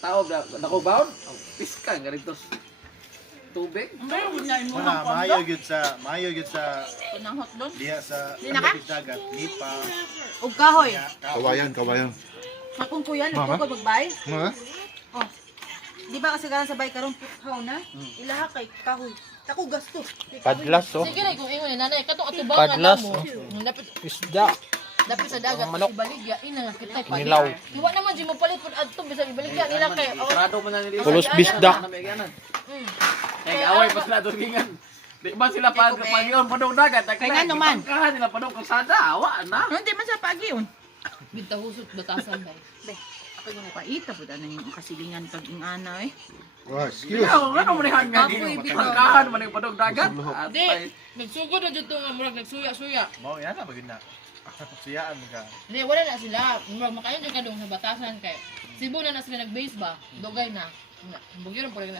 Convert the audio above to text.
tao nako baon. Piska ganito. Tubig. Maayo gyud sa Pananghot doon. diha sa Di na ka? dagat, nipa. Ug kahoy. Kawayan. Akong kuya, Mama? nagtukod magbay. Mga? Oh. Di ba kasi galang sa bay karon puthaw na? Ilaha kay kahoy. Tako gasto. Padlas, oh. Sige na, kung ingon ni nanay, katong atubangan Padlas, mo. oh. Dapat Isda. dapat sa dagat, Manok. ibaligya, ina nga kita pa. Nilaw. Iwa naman, di mo palit pud adto bisag ibaligya nila kay. Sarado man na nila. Pulos bisdak. Kaya away pa sila doon gingan. Di ba sila pag-ion padong dagat? Kaya nga naman. Kahan nila padong kalsada. Awa na. Hindi man sa pag-iyon. Bintahusot batasan ba. Be, ako yung paita po na yung kasilingan pag ingana eh. Oh, excuse. Ano manihan nga Apoy, dito? bitaw. Pagkahan man yung padong dagat. At Di, ay- nagsugod na dito nga murag nagsuya-suya. Mao yan na bagid na. Siyaan mo ka. Di, wala na sila. Murag makayon ka dong sa batasan kay. Cebu na sila nag-base ba? Dugay na. Bugyo na pala na